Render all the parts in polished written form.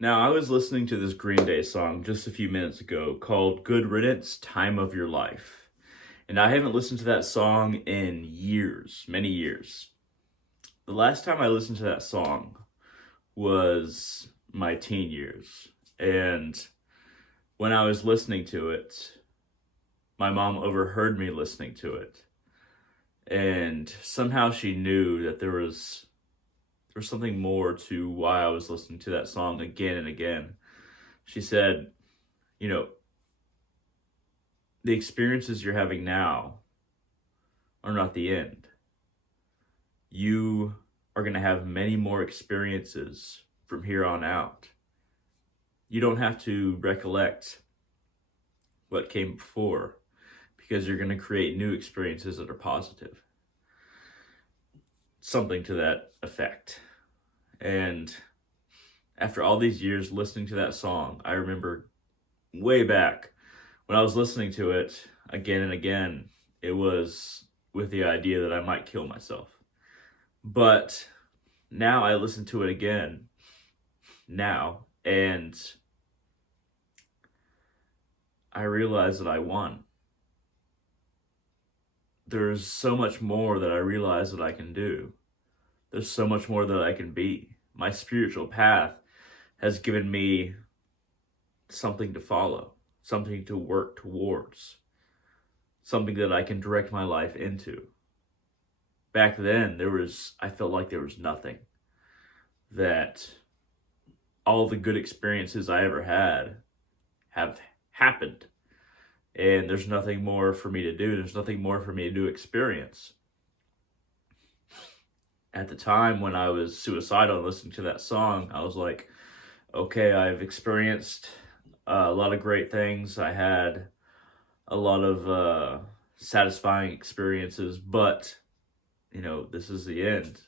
Now, I was listening to this Green Day song just a few minutes ago called Good Riddance, Time of Your Life. And I haven't listened to that song in years, many years. The last time I listened to that song was my teen years. And when I was listening to it, my mom overheard me listening to it. And somehow she knew that there was something more to why I was listening to that song again and again. She said, you know, the experiences you're having now are not the end. You are going to have many more experiences from here on out. You don't have to recollect what came before because you're going to create new experiences that are positive. Something to that effect. And after all these years listening to that song, I remember way back when I was listening to it again and again, it was with the idea that I might kill myself. But now I listen to it again now, and I realize that I won. There's so much more that I realize that I can do. There's so much more that I can be. My spiritual path has given me something to follow, something to work towards, something that I can direct my life into. Back then, I felt like there was nothing. That all the good experiences I ever had have happened. And there's nothing more for me to do. There's nothing more for me to experience. At the time when I was suicidal and listening to that song, I was like, okay, I've experienced a lot of great things. I had a lot of satisfying experiences, but, this is the end.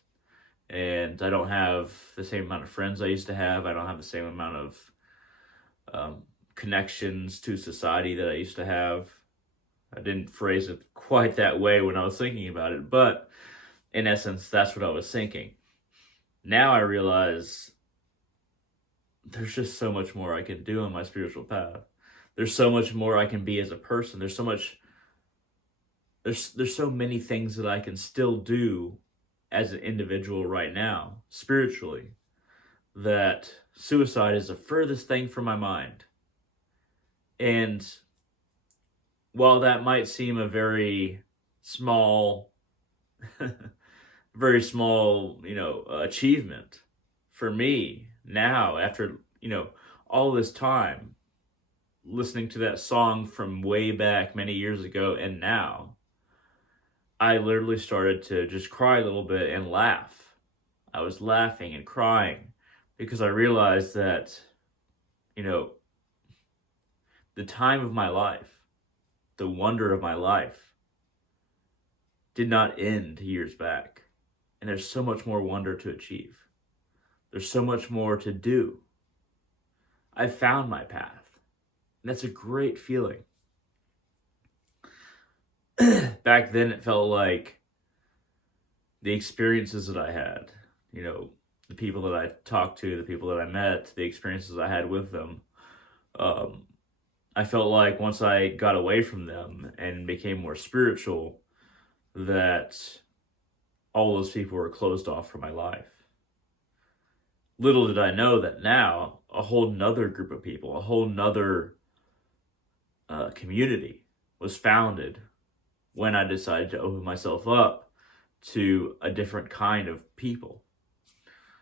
And I don't have the same amount of friends I used to have. I don't have the same amount of connections to society that I used to have. I didn't phrase it quite that way when I was thinking about it, but in essence, that's what I was thinking. Now I realize there's just so much more I can do on my spiritual path. There's so much more I can be as a person. There's so many things that I can still do as an individual right now, spiritually, that suicide is the furthest thing from my mind. And while that might seem a very small, very small, achievement for me now, after, all this time listening to that song from way back many years ago and now, I literally started to just cry a little bit and laugh. I was laughing and crying because I realized that, the time of my life, the wonder of my life, did not end years back. And there's so much more wonder to achieve. There's so much more to do. I've found my path. And that's a great feeling. Back then, it felt like the experiences that I had, the people that I talked to, the people that I met, the experiences I had with them, I felt like once I got away from them and became more spiritual, that all those people were closed off from my life. Little did I know that now a whole nother group of people, a whole nother community was founded when I decided to open myself up to a different kind of people.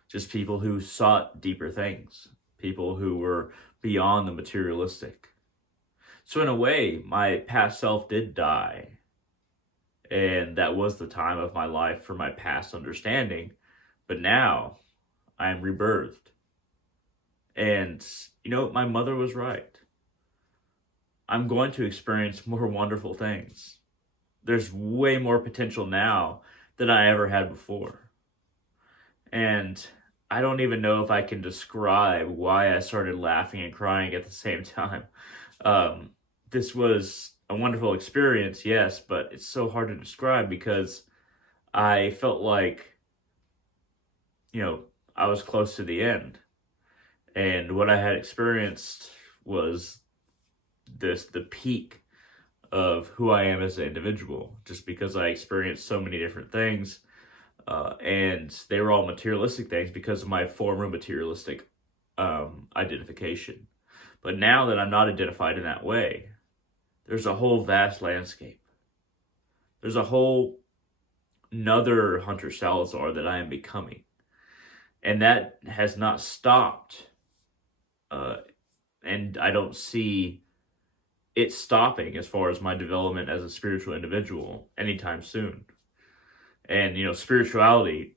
Just people who sought deeper things, people who were beyond the materialistic. So in a way, my past self did die. And that was the time of my life for my past understanding. But now I am rebirthed. And, my mother was right. I'm going to experience more wonderful things. There's way more potential now than I ever had before. And I don't even know if I can describe why I started laughing and crying at the same time. This was a wonderful experience, yes, but it's so hard to describe because I felt like, I was close to the end. And what I had experienced was the peak of who I am as an individual, just because I experienced so many different things, and they were all materialistic things because of my former materialistic identification. But now that I'm not identified in that way, there's a whole vast landscape. There's a whole another Hunter Salazar that I am becoming. And that has not stopped. And I don't see it stopping as far as my development as a spiritual individual anytime soon. And, spirituality,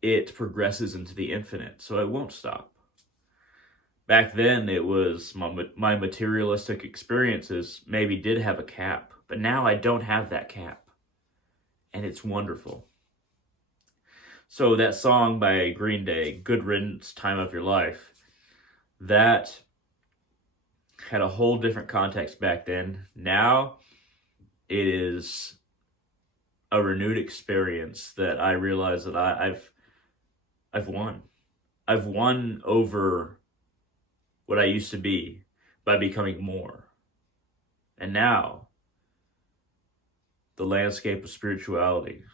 it progresses into the infinite, so it won't stop. Back then, it was my materialistic experiences maybe did have a cap, but now I don't have that cap. And it's wonderful. So that song by Green Day, Good Riddance, Time of Your Life, that had a whole different context back then. Now it is a renewed experience that I realize that I've won. I've won over what I used to be by becoming more. And now the landscape of spirituality,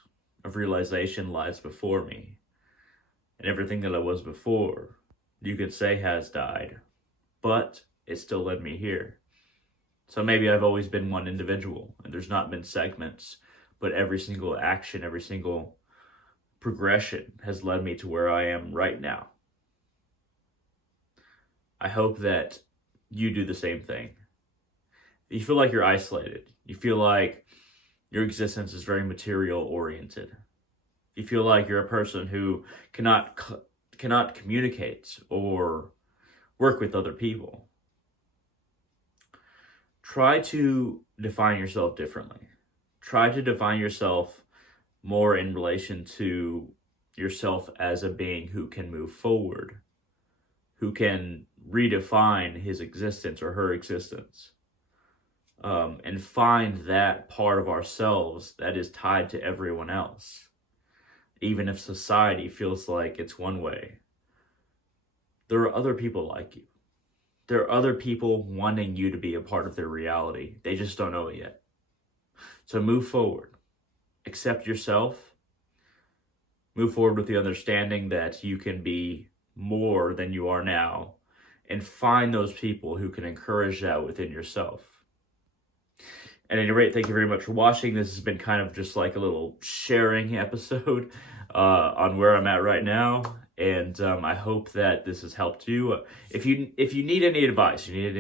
of realization, lies before me. And everything that I was before, you could say, has died. But it still led me here. So maybe I've always been one individual, and there's not been segments, but every single action, every single progression has led me to where I am right now. I hope that you do the same thing. You feel like you're isolated. You feel like your existence is very material oriented. You feel like you're a person who cannot communicate or work with other people. Try to define yourself differently. Try to define yourself more in relation to yourself as a being who can move forward, who can redefine his existence or her existence, and find that part of ourselves that is tied to everyone else. Even if society feels like it's one way, there are other people like you. There are other people wanting you to be a part of their reality. They just don't know it yet. So move forward. Accept yourself. Move forward with the understanding that you can be more than you are now. And find those people who can encourage that within yourself. At any rate, thank you very much for watching. This has been kind of just like a little sharing episode on where I'm at right now. And I hope that this has helped you. If you need any advice, if you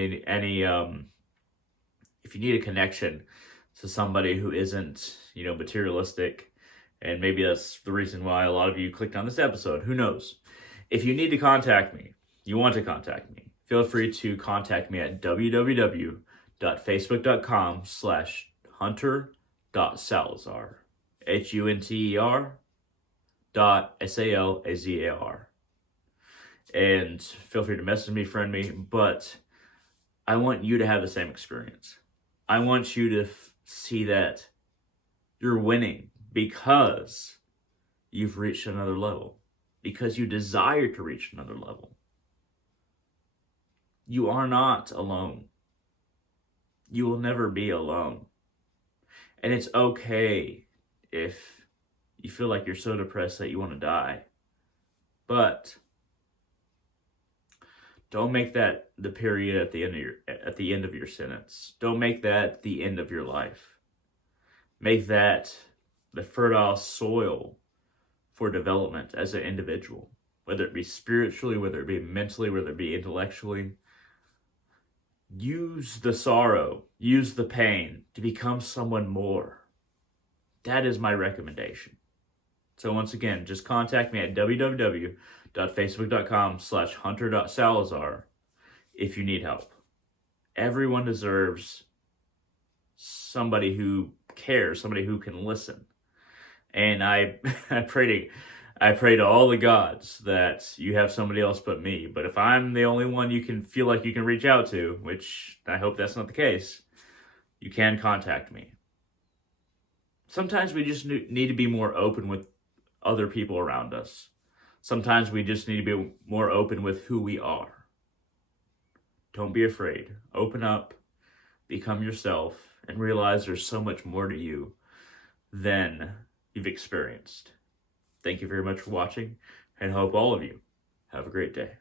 need a connection to somebody who isn't, materialistic, and maybe that's the reason why a lot of you clicked on this episode. Who knows? If you need to contact me, you want to contact me, feel free to contact me at www.facebook.com/hunter.salazar, HUNTER.SALAZAR. And feel free to message me, friend me, but I want you to have the same experience. I want you to see that you're winning because you've reached another level, because you desire to reach another level. You are not alone. You will never be alone. And it's okay if you feel like you're so depressed that you want to die. But don't make that the period at the end of your sentence. Don't make that the end of your life. Make that the fertile soil for development as an individual, whether it be spiritually, whether it be mentally, whether it be intellectually. Use the sorrow, use the pain to become someone more. That is my recommendation. So once again, just contact me at www.facebook.com/hunter.salazar if you need help. Everyone deserves somebody who cares, somebody who can listen. And I pray to all the gods that you have somebody else but me. But if I'm the only one you can feel like you can reach out to, which I hope that's not the case, you can contact me. Sometimes we just need to be more open with other people around us. Sometimes we just need to be more open with who we are. Don't be afraid. Open up, become yourself, and realize there's so much more to you than you've experienced. Thank you very much for watching, and hope all of you have a great day.